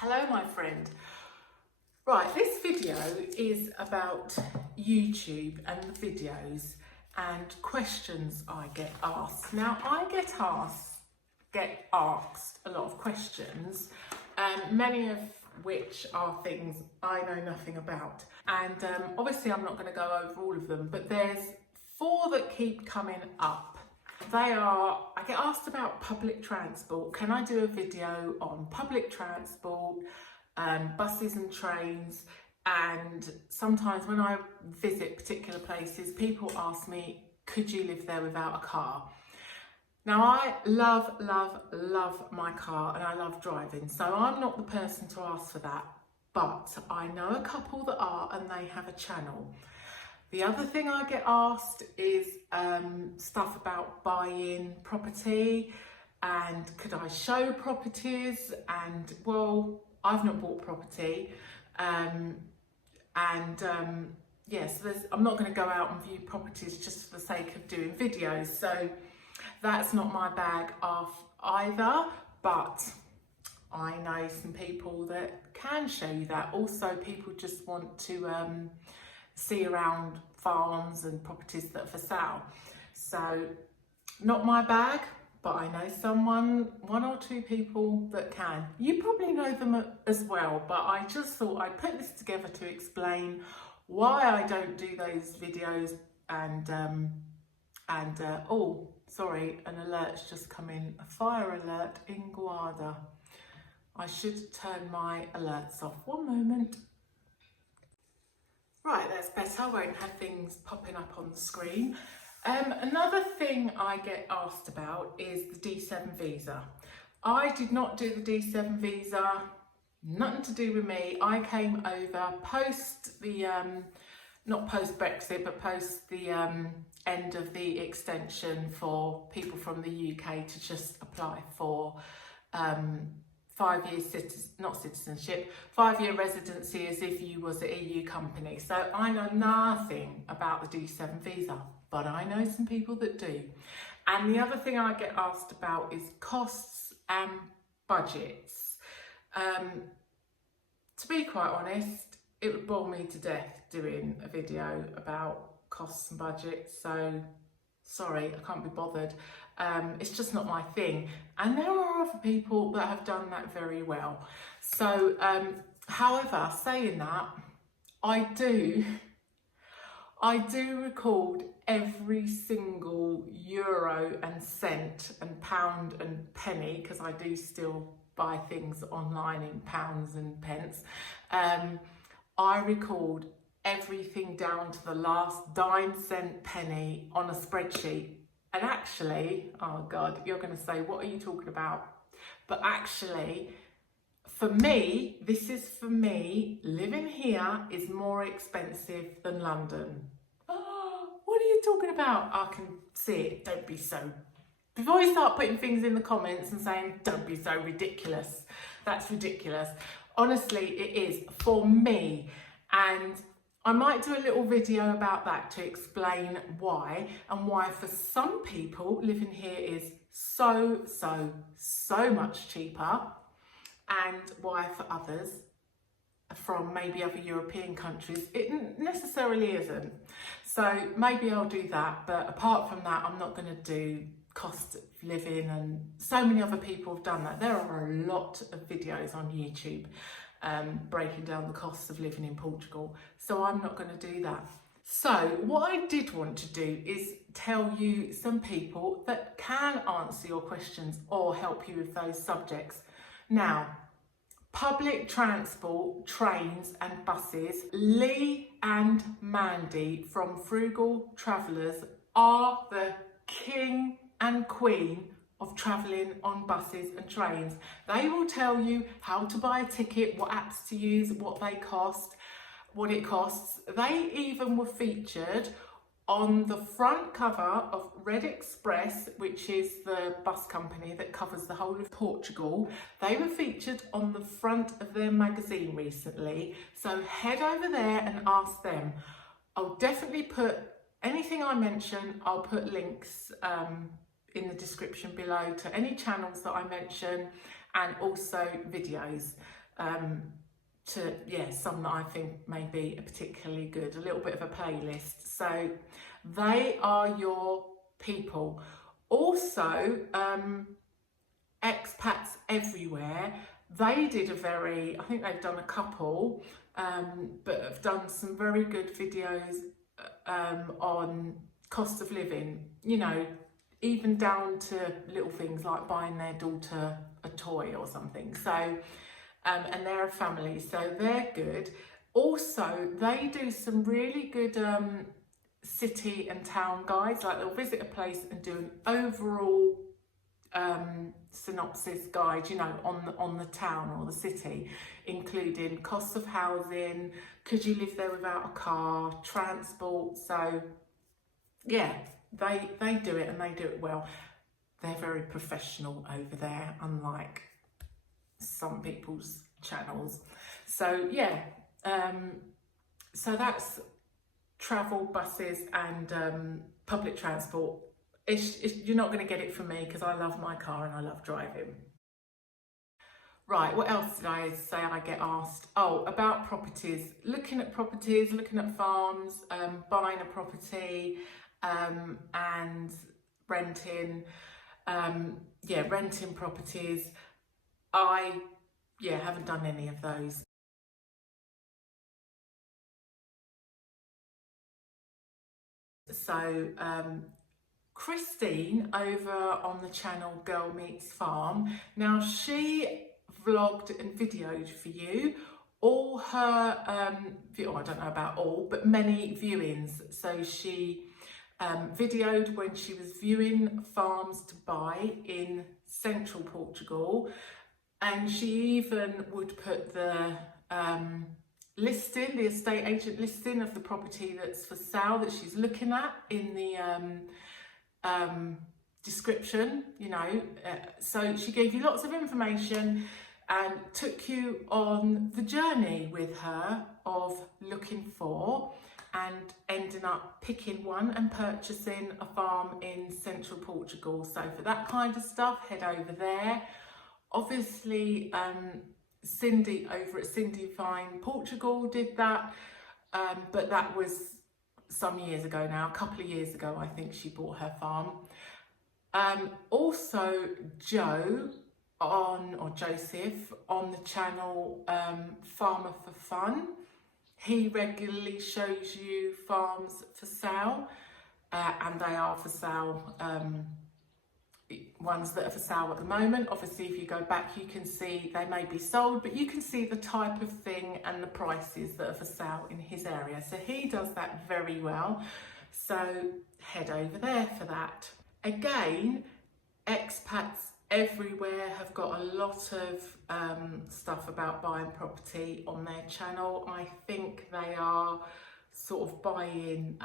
Hello my friend. Right, this video is about YouTube and the videos and questions I get asked. Now I get asked a lot of questions, many of which are things I know nothing about. And obviously I'm not going to go over all of them, but there's 4 that keep coming up. I get asked about public transport. Can I do a video on public transport, buses and trains? And sometimes when I visit particular places, people ask me, could you live there without a car? Now I love my car and I love driving, so I'm not the person to ask for that, but I know a couple that are, and they have a channel. The other thing I get asked is stuff about buying property and could I show properties, and well, I've not bought property, yes, I'm not going to go out and view properties just for the sake of doing videos, so that's not my bag of either, but I know some people that can show you that. Also, people just want to see around farms and properties that are for sale. So not my bag, but I know one or two people that can. You probably know them as well, but I just thought I'd put this together to explain why I don't do those videos. Oh, sorry, an alert's just come in, a fire alert in Guarda. I should turn my alerts off. One moment. Right, that's better. I won't have things popping up on the screen. Another thing I get asked about is the D7 visa. I did not do the D7 visa, nothing to do with me. I came over post the, not post Brexit, but post the end of the extension for people from the UK to just apply for 5 year citizenship, 5 year residency as if you was an EU company. So I know nothing about the D7 visa, but I know some people that do. And the other thing I get asked about is costs and budgets. To be quite honest, it would bore me to death doing a video about costs and budgets, so sorry, I can't be bothered. It's just not my thing. And there are other people that have done that very well. So, however, saying that, I do record every single euro and cent and pound and penny, because I do still buy things online in pounds and pence. I record everything down to the last dime, cent, penny on a spreadsheet. And actually, oh God, you're going to say, what are you talking about? But actually, for me, living here is more expensive than London. Oh, what are you talking about? I can see it. Don't be so. Before you start putting things in the comments and saying, don't be so ridiculous. That's ridiculous. Honestly, it is for me. And I might do a little video about that to explain why, and why for some people living here is so much cheaper, and why for others from maybe other European countries it necessarily isn't. So maybe I'll do that, but apart from that, I'm not going to do cost of living, and so many other people have done that. There are a lot of videos on YouTube breaking down the costs of living in Portugal, so I'm not going to do that. So what I did want to do is tell you some people that can answer your questions or help you with those subjects. Now, public transport, trains and buses, Lee and Mandy from Frugal Travellers are the king and queen of travelling on buses and trains. They will tell you how to buy a ticket, what apps to use, what they cost, what it costs. They even were featured on the front cover of Red Express, which is the bus company that covers the whole of Portugal. They were featured on the front of their magazine recently, so head over there and ask them. I'll definitely put anything I mention, I'll put links in the description below to any channels that I mention, and also videos. to, yeah, some that I think may be particularly good, a little bit of a playlist. So they are your people. Also, Expats Everywhere, they did I think they've done a couple, but have done some very good videos on cost of living, you know, even down to little things like buying their daughter a toy or something. So, and they're a family, so they're good. Also, they do some really good city and town guides, like they'll visit a place and do an overall synopsis guide, you know, on the town or the city, including costs of housing, could you live there without a car, transport. So yeah, they do it, and they do it well. They're very professional over there, unlike some people's channels. So yeah, so that's travel, buses and public transport. You're not going to get it from me because I love my car and I love driving. Right, what else did I say I get asked? Oh, about properties. Looking at properties, looking at farms, buying a property and renting. Renting properties. I haven't done any of those. So Christine over on the channel Girl Meets Farm, now she vlogged and videoed for you all her I don't know about all, but many viewings. So she videoed when she was viewing farms to buy in central Portugal, and she even would put the listing, the estate agent listing of the property that's for sale that she's looking at in the description, you know. So she gave you lots of information and took you on the journey with her of looking for and ending up picking one and purchasing a farm in central Portugal. So for that kind of stuff, head over there. Obviously, Cindy over at Cindy Fine Portugal did that, but that was some years ago now, a couple of years ago I think she bought her farm. Also Joseph on the channel Farmer for Fun. He regularly shows you farms for sale, and they are for sale, ones that are for sale at the moment. Obviously, if you go back, you can see they may be sold, but you can see the type of thing and the prices that are for sale in his area. So he does that very well. So head over there for that. Again, Expats Everywhere have got a lot of stuff about buying property on their channel. I think they are sort of buying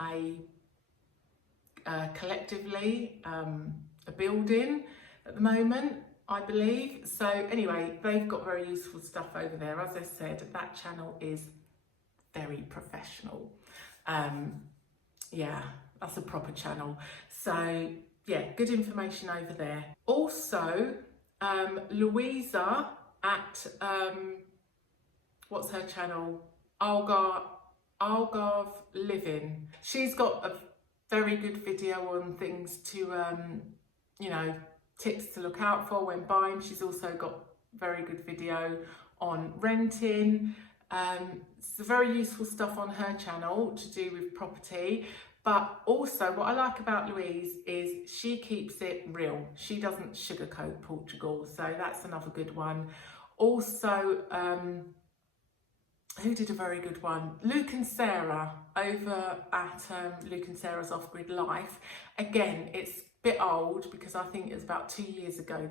collectively a building at the moment, I believe. So anyway, they've got very useful stuff over there. As I said, that channel is very professional. Yeah, that's a proper channel. So yeah, good information over there. Also, Louisa at, what's her channel? Algarve Living. She's got a very good video on things to, you know, tips to look out for when buying. She's also got very good video on renting. It's very useful stuff on her channel to do with property. But also what I like about Louise is she keeps it real. She doesn't sugarcoat Portugal, so that's another good one. Also, who did a very good one? Luke and Sarah over at Luke and Sarah's Off-Grid Life. Again, it's a bit old because I think it was about 2 years ago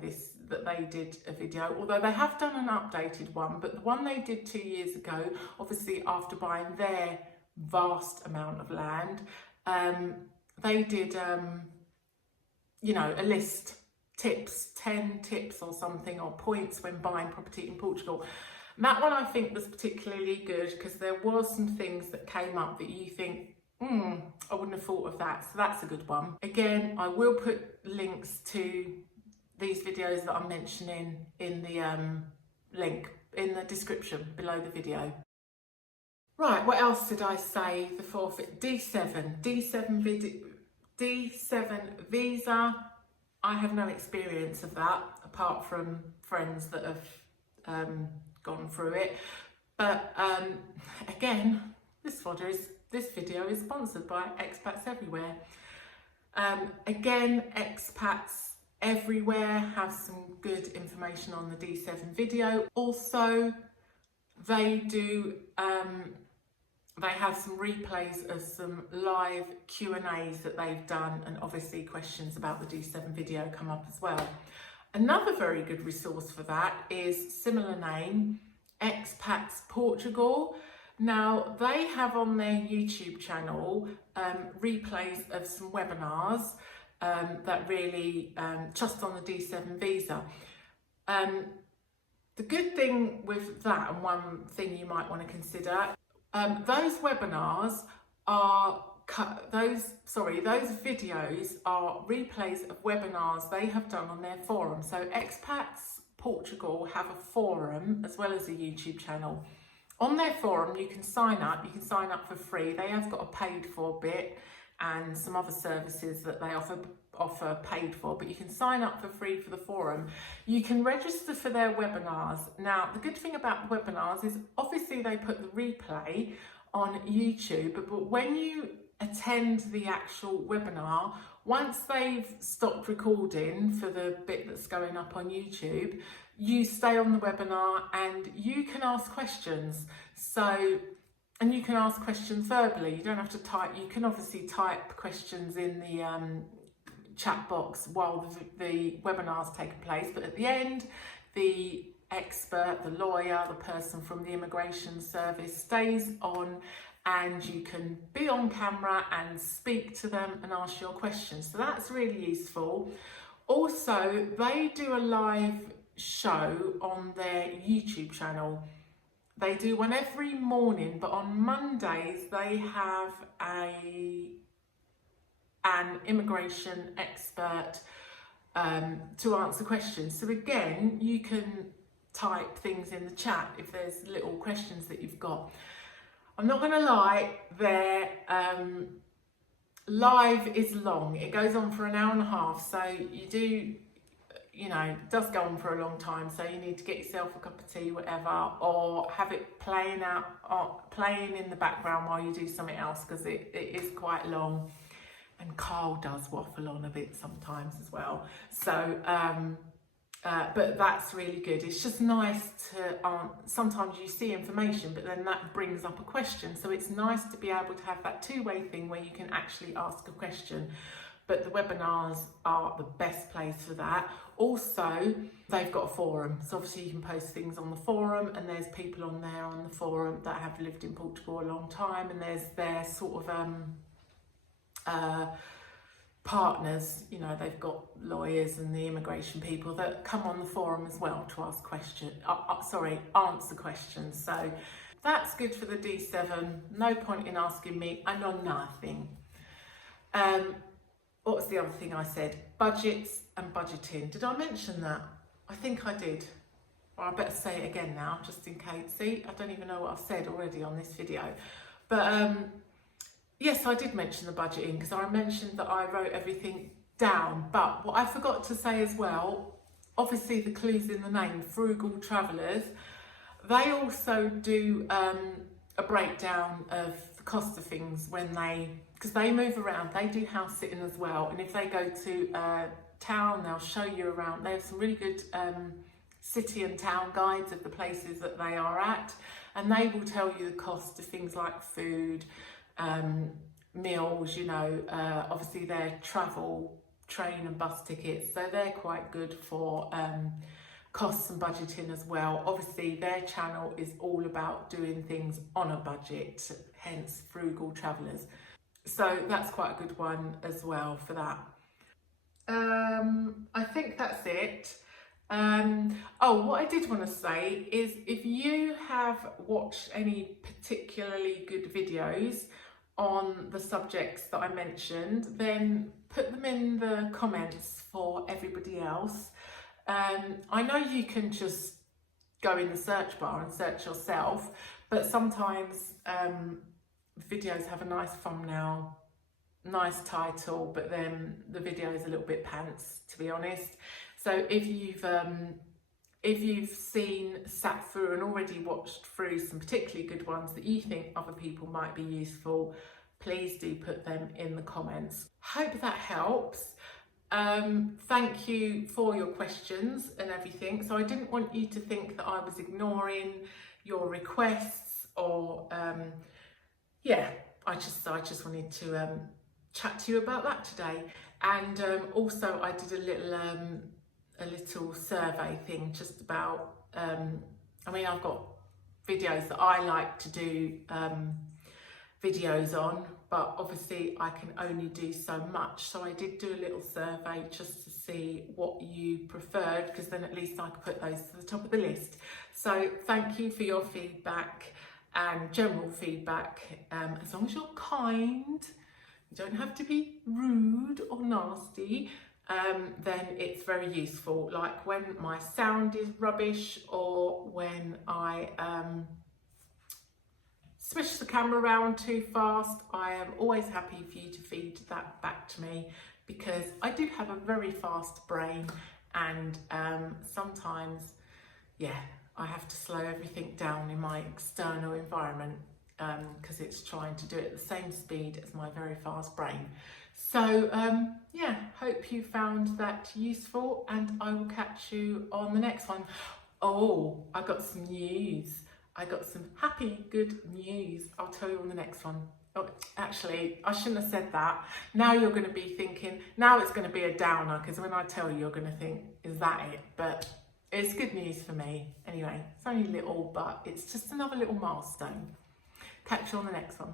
that they did a video, although they have done an updated one, but the one they did 2 years ago, obviously after buying their vast amount of land, they did, you know, a list, tips, 10 tips or something, or points when buying property in Portugal. And that one I think was particularly good because there was some things that came up that you think, I wouldn't have thought of that. So that's a good one. Again, I will put links to these videos that I'm mentioning in the link in the description below the video. Right, what else did I say? The forfeit, D7 visa. I have no experience of that apart from friends that have gone through it. But again, this video is sponsored by Expats Everywhere. Again, Expats Everywhere have some good information on the D7 video. Also, they do they have some replays of some live Q&As that they've done, and obviously questions about the D7 video come up as well. Another very good resource for that is similar name, Expats Portugal. Now, they have on their YouTube channel replays of some webinars that really just on the D7 visa. The good thing with that, and one thing you might want to consider, those webinars are those videos are replays of webinars they have done on their forum. So Expats Portugal have a forum as well as a YouTube channel. On their forum, you can sign up for free. They have got a paid for bit and some other services that they offer paid for, but you can sign up for free for the forum. You can register for their webinars. Now, the good thing about the webinars is obviously they put the replay on YouTube, but when you attend the actual webinar, once they've stopped recording for the bit that's going up on YouTube, you stay on the webinar and you can ask questions. And you can ask questions verbally. You don't have to type. You can obviously type questions in the chat box while the webinar's taking place, but at the end, the expert, the lawyer, the person from the immigration service stays on, and you can be on camera and speak to them and ask your questions. So that's really useful. Also, they do a live show on their YouTube channel. They do one every morning, but on Mondays they have an immigration expert to answer questions. So again, you can type things in the chat if there's little questions that you've got. I'm not going to lie, their live is long. It goes on for an hour and a half, so it does go on for a long time, so you need to get yourself a cup of tea, whatever, or have it playing in the background while you do something else, because it is quite long, and Carl does waffle on a bit sometimes as well. So but that's really good. It's just nice to sometimes you see information, but then that brings up a question, so it's nice to be able to have that two-way thing where you can actually ask a question. But the webinars are the best place for that. Also, they've got a forum, so obviously you can post things on the forum, and there's people on there on the forum that have lived in Portugal a long time, and there's their sort of partners. They've got lawyers and the immigration people that come on the forum as well to ask answer questions. So that's good for the D7. No point in asking me, I know nothing. What was the other thing I said? Budgets and budgeting. Did I mention that? I think I did. Well, I better say it again now, just in case. See, I don't even know what I've said already on this video. But yes, I did mention the budgeting, because I mentioned that I wrote everything down. But what I forgot to say as well, obviously the clue's in the name, Frugal Travellers. They also do a breakdown of the cost of things because they move around. They do house sitting as well, and if they go to a town, they'll show you around. They have some really good city and town guides of the places that they are at, and they will tell you the cost of things like food, meals, obviously their travel, train and bus tickets, so they're quite good for costs and budgeting as well. Obviously their channel is all about doing things on a budget, hence Frugal Travellers. So that's quite a good one as well for that. I think that's it. What I did want to say is, if you have watched any particularly good videos on the subjects that I mentioned, then put them in the comments for everybody else. I know you can just go in the search bar and search yourself, but sometimes videos have a nice thumbnail, nice title, but then the video is a little bit pants, to be honest. So if you've sat through and already watched through some particularly good ones that you think other people might be useful, please do put them in the comments. Hope that helps. Thank you for your questions and everything. So I didn't want you to think that I was ignoring your requests, or yeah, I just wanted to chat to you about that today. And also I did a little survey thing just about, I mean, I've got videos that I like to do videos on, but obviously I can only do so much. So I did do a little survey just to see what you preferred, because then at least I could put those to the top of the list. So thank you for your feedback and general feedback. As long as you're kind, you don't have to be rude or nasty, then it's very useful. Like when my sound is rubbish, or when I swish the camera around too fast, I am always happy for you to feed that back to me, because I do have a very fast brain, and sometimes, yeah, I have to slow everything down in my external environment, because it's trying to do it at the same speed as my very fast brain. So yeah, hope you found that useful, and I will catch you on the next one. Oh, I got some news. I got some happy, good news. I'll tell you on the next one. Oh, actually, I shouldn't have said that. Now you're going to be thinking, now it's going to be a downer, because when I tell you, you're going to think, is that it? But it's good news for me. Anyway, it's only little, but it's just another little milestone. Catch you on the next one.